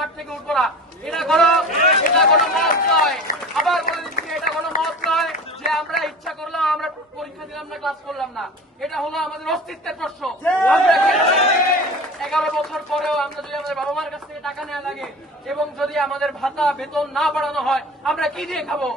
মাঠ থেকে উঠবো না, এটা কোনো মত নয়। আবার বলে দিচ্ছি, এটা কোনো মত নয় যে আমরা ইচ্ছা করলাম আমরা পরীক্ষা দিলাম না, ক্লাস করলাম না। এটা হলো আমাদের অস্তিত্বের প্রশ্ন। 11 বছর পরেও আমরা যদি আমাদের বাবা মার কাছ থেকে টাকা নেওয়া লাগে এবং যদি আমাদের ভাতা বেতন না বাড়ানো হয়, আমরা কি দিয়ে খাবো?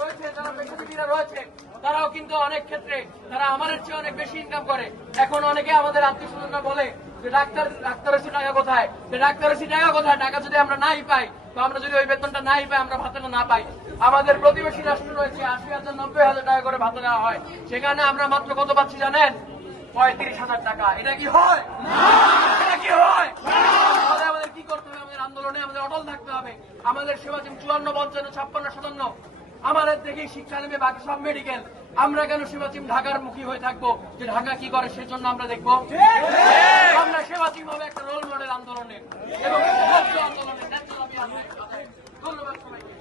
রয়েছে যারা পেশাজীবীরা রয়েছে, তারাও কিন্তু অনেক ক্ষেত্রে তারা আমাদের চেয়ে অনেক বেশি ইনকাম করে। এখন অনেকে আমাদের আত্মীয় স্বজনরা বলে যে ডাক্তারের টাকা কোথায়, ডাক্তারের টাকা কোথায়? টাকা যদি আমরা নাই পাই, তো আমরা যদি ওই বেতনটা নাই পাই, আমরা ভাতাটা না পাই, আমাদের প্রতিবেশী রাষ্ট্র রয়েছে 80,000 90,000 টাকা করে ভাতা দেওয়া হয়, সেখানে আমরা মাত্র কত পাচ্ছি জানেন? 35,000 টাকা। এটা কি হয়? এটা কি হয়? আমাদের কি করতে হবে? আমাদের আন্দোলনে আমাদের অটল থাকতে হবে। আমাদের সেবা 54, 55, 56, 57 আমাদের দেখেই শিক্ষা নেবে, বাকি সব মেডিকেল। আমরা কেন সেবাচিম ঢাকার মুখী হয়ে থাকবো যে ঢাকা কি করে সেজন্য আমরা দেখবো? আমরা সেবাচিম হবে একটা রোল মডেল আন্দোলনের এবং আন্দোলনের। ধন্যবাদ সবাইকে।